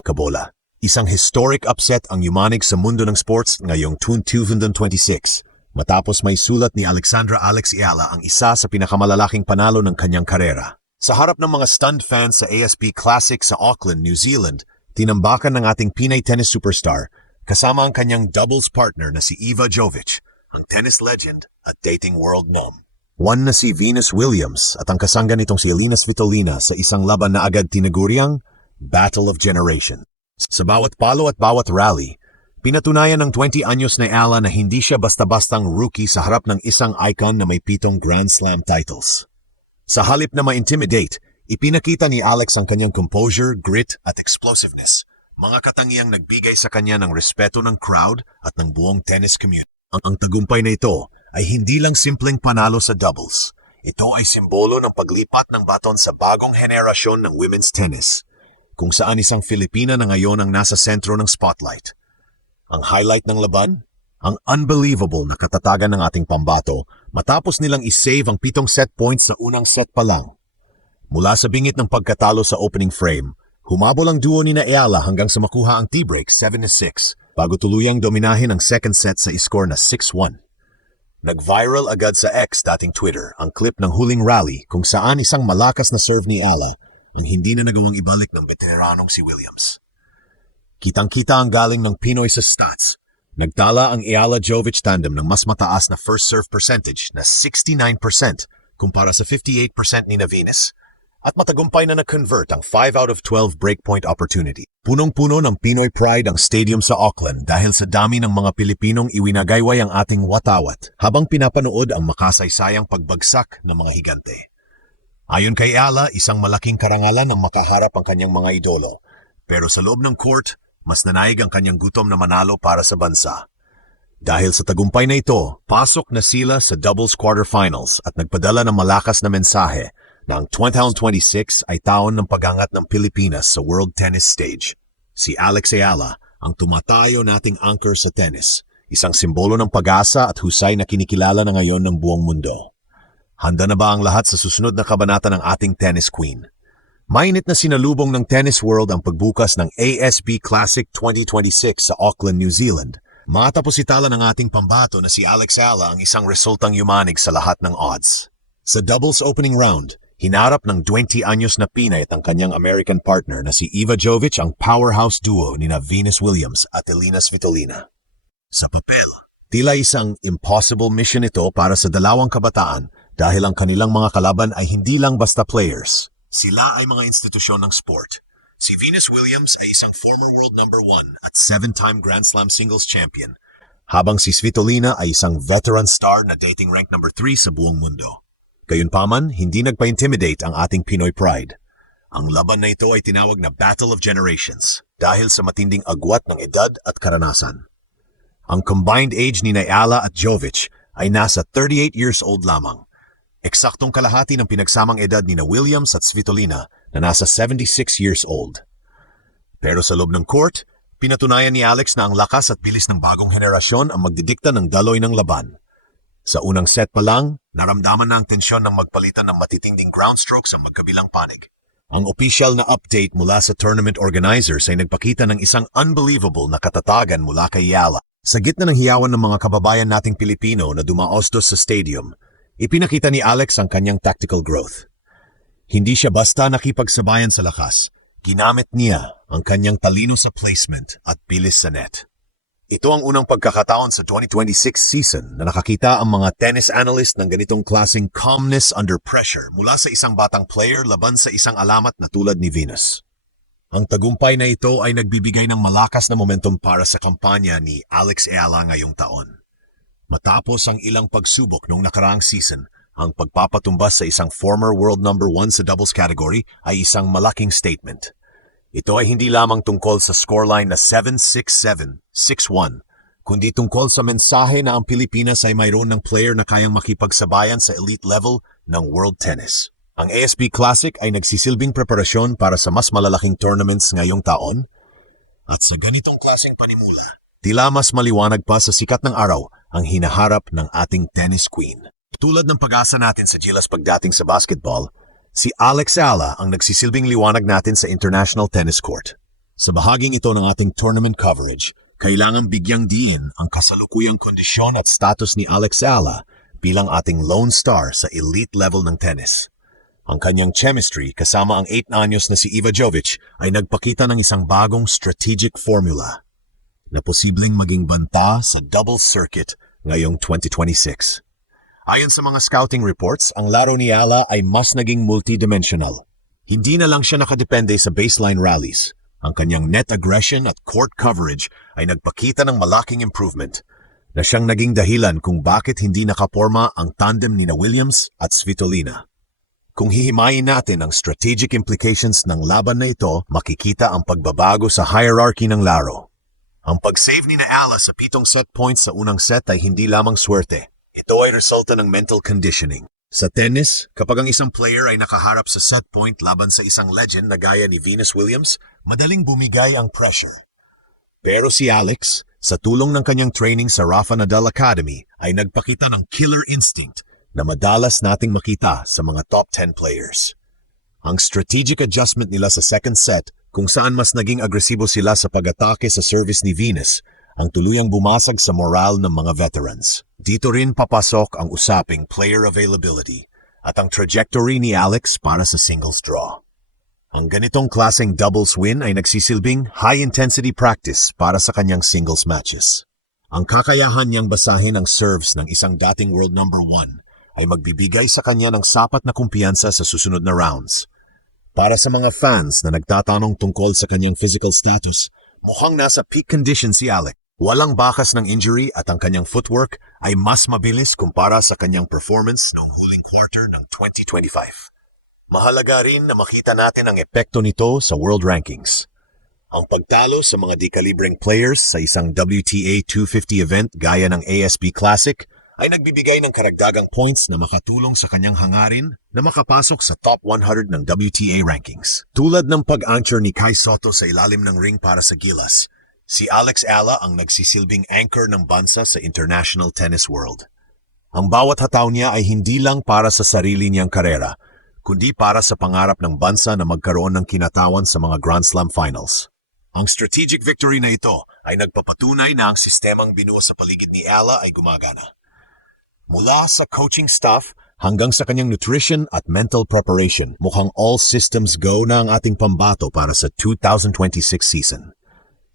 Kabola. Isang historic upset ang yumanig sa mundo ng sports ngayong 2026 matapos may sulat ni Alexandra Alex Ayala ang isa sa pinakamalalaking panalo ng kanyang karera. Sa harap ng mga stunned fans sa ASB Classic sa Auckland, New Zealand, tinambakan ng ating Pinay tennis superstar kasama ang kanyang doubles partner na si Eva Jovic, ang tennis legend at dating world nom. One na si Venus Williams at ang kasangga nitong si Elina Svitolina sa isang laban na agad tinaguriang Battle of Generation. Sa bawat palo at bawat rally, pinatunayan ng 20 anyos na Ayala na hindi siya basta-bastang rookie sa harap ng isang icon na may 7 Grand Slam titles. Sa halip na ma-intimidate, ipinakita ni Alex ang kanyang composure, grit at explosiveness, mga katangiang nagbigay sa kanya ng respeto ng crowd at ng buong tennis community. Ang tagumpay na ito ay hindi lang simpleng panalo sa doubles. Ito ay simbolo ng paglipat ng baton sa bagong henerasyon ng women's tennis, kung saan isang Filipina na ngayon ang nasa sentro ng spotlight. Ang highlight ng laban, ang unbelievable na katatagan ng ating pambato matapos nilang isave ang 7 set points sa unang set pa lang. Mula sa bingit ng pagkatalo sa opening frame, humabol ang duo ni Ayala hanggang sa makuha ang tie-break 7-6 bago tuluyang dominahin ang second set sa score na 6-1. Nag-viral agad sa X dating Twitter ang clip ng huling rally kung saan isang malakas na serve ni Ayala ang hindi na nagawang ibalik ng veteranong si Williams. Kitang-kita ang galing ng Pinoy sa stats. Nagtala ang Ayala-Jovic tandem ng mas mataas na first serve percentage na 69% kumpara sa 58% ni Venus. At matagumpay na na-convert ang 5 out of 12 breakpoint opportunity. Punong-puno ng Pinoy pride ang stadium sa Auckland dahil sa dami ng mga Pilipinong iwinagayway ang ating watawat habang pinapanood ang makasaysayang pagbagsak ng mga higante. Ayon kay Ayala, isang malaking karangalan ang makaharap ang kanyang mga idolo. Pero sa loob ng court, mas nanaig ang kanyang gutom na manalo para sa bansa. Dahil sa tagumpay na ito, pasok na sila sa doubles quarterfinals at nagpadala ng malakas na mensahe na ang 2026 ay taon ng pagangat ng Pilipinas sa world tennis stage. Si Alex Ayala, ang tumatayo nating anchor sa tennis, isang simbolo ng pag-asa at husay na kinikilala na ngayon ng buong mundo. Handa na ba ang lahat sa susunod na kabanata ng ating tennis queen? Mainit na sinalubong ng tennis world ang pagbukas ng ASB Classic 2026 sa Auckland, New Zealand. Matapos itala ng ating pambato na si Alex Ayala ang isang resultang yumanig sa lahat ng odds. Sa doubles opening round, hinarap ng 20 anyos na Pinay at ang kanyang American partner na si Eva Jovic ang powerhouse duo ni Venus Williams at Elina Svitolina. Sa papel, tila isang impossible mission ito para sa dalawang kabataan dahil ang kanilang mga kalaban ay hindi lang basta players. Sila ay mga institusyon ng sport. Si Venus Williams ay isang former world number 1 at 7-time Grand Slam singles champion, habang si Svitolina ay isang veteran star na dating rank number 3 sa buong mundo. Gayunpaman, hindi nagpa-intimidate ang ating Pinoy pride. Ang laban na ito ay tinawag na Battle of Generations dahil sa matinding agwat ng edad at karanasan. Ang combined age ni Ayala at Jovic ay nasa 38 years old lamang. Eksaktong kalahati ng pinagsamang edad ni Williams at Svitolina na nasa 76 years old. Pero sa loob ng court, pinatunayan ni Alex na ang lakas at bilis ng bagong henerasyon ang magdidikta ng daloy ng laban. Sa unang set pa lang, naramdaman na ang tensyon ng magpalitan ng matitinding ground strokes ang magkabilang panig. Ang opisyal na update mula sa tournament organizers ay nagpakita ng isang unbelievable na katatagan mula kay Ayala. Sa gitna ng hiyawan ng mga kababayan nating Pilipino na dumaostos sa stadium, ipinakita ni Alex ang kanyang tactical growth. Hindi siya basta nakipagsabayan sa lakas. Ginamit niya ang kanyang talino sa placement at bilis sa net. Ito ang unang pagkakataon sa 2026 season na nakakita ang mga tennis analyst ng ganitong klaseng calmness under pressure mula sa isang batang player laban sa isang alamat na tulad ni Venus. Ang tagumpay na ito ay nagbibigay ng malakas na momentum para sa kampanya ni Alex Ayala ngayong taon. Matapos ang ilang pagsubok noong nakaraang season, ang pagpapatumbas sa isang former world number 1 sa doubles category ay isang malaking statement. Ito ay hindi lamang tungkol sa scoreline na 7-6-7, 6-1, kundi tungkol sa mensahe na ang Pilipinas ay mayroon ng player na kayang makipagsabayan sa elite level ng world tennis. Ang ASB Classic ay nagsisilbing preparasyon para sa mas malalaking tournaments ngayong taon, at sa ganitong klaseng panimula, tila mas maliwanag pa sa sikat ng araw ang hinaharap ng ating tennis queen. Tulad ng pag-asa natin sa Gilas pagdating sa basketball, si Alex Ayala ang nagsisilbing liwanag natin sa international tennis court. Sa bahaging ito ng ating tournament coverage, kailangan bigyang diin ang kasalukuyang kondisyon at status ni Alex Ala bilang ating lone star sa elite level ng tennis. Ang kanyang chemistry kasama ang 8 anyos na si Iva Jovic ay nagpakita ng isang bagong strategic formula na posibleng maging banta sa double circuit ngayong 2026. Ayon sa mga scouting reports, ang laro ni Ala ay mas naging multidimensional. Hindi na lang siya nakadepende sa baseline rallies. Ang kanyang net aggression at court coverage ay nagpakita ng malaking improvement na siyang naging dahilan kung bakit hindi nakaporma ang tandem ni Williams at Svitolina. Kung hihimayin natin ang strategic implications ng laban na ito, makikita ang pagbabago sa hierarchy ng laro. Ang pag-save ni Ala sa 7 set points sa unang set ay hindi lamang swerte. Ito ay resulta ng mental conditioning. Sa tennis, kapag ang isang player ay nakaharap sa set point laban sa isang legend na gaya ni Venus Williams, madaling bumigay ang pressure. Pero si Alex, sa tulong ng kanyang training sa Rafa Nadal Academy, ay nagpakita ng killer instinct na madalas nating makita sa mga top 10 players. Ang strategic adjustment nila sa second set, kung saan mas naging agresibo sila sa pag-atake sa service ni Venus, ang tuluyang bumasag sa moral ng mga veterans. Dito rin papasok ang usaping player availability at ang trajectory ni Alex para sa singles draw. Ang ganitong klaseng doubles win ay nagsisilbing high-intensity practice para sa kanyang singles matches. Ang kakayahan niyang basahin ang serves ng isang dating world number 1 ay magbibigay sa kanya ng sapat na kumpiyansa sa susunod na rounds. Para sa mga fans na nagtatanong tungkol sa kanyang physical status, mukhang nasa peak condition si Alex. Walang bakas ng injury at ang kanyang footwork ay mas mabilis kumpara sa kanyang performance noong huling quarter ng 2025. Mahalaga rin na makita natin ang epekto nito sa world rankings. Ang pagtalo sa mga di-kalibreng players sa isang WTA 250 event gaya ng ASB Classic ay nagbibigay ng karagdagang points na makatulong sa kanyang hangarin na makapasok sa top 100 ng WTA rankings. Tulad ng pag-anchor ni Kai Sotto sa ilalim ng ring para sa Gilas, si Alex Ala ang nagsisilbing anchor ng bansa sa international tennis world. Ang bawat hataw niya ay hindi lang para sa sarili niyang karera, kundi para sa pangarap ng bansa na magkaroon ng kinatawan sa mga Grand Slam finals. Ang strategic victory na ito ay nagpapatunay na ang sistemang binuo sa paligid ni Ala ay gumagana. Mula sa coaching staff hanggang sa kanyang nutrition at mental preparation, mukhang all systems go na ang ating pambato para sa 2026 season.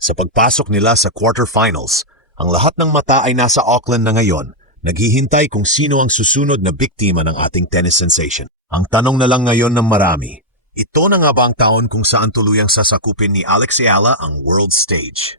Sa pagpasok nila sa quarterfinals, ang lahat ng mata ay nasa Auckland na ngayon, naghihintay kung sino ang susunod na biktima ng ating tennis sensation. Ang tanong na lang ngayon ng marami, ito na nga ba ang taon kung saan tuluyang sasakupin ni Alex Ala ang world stage?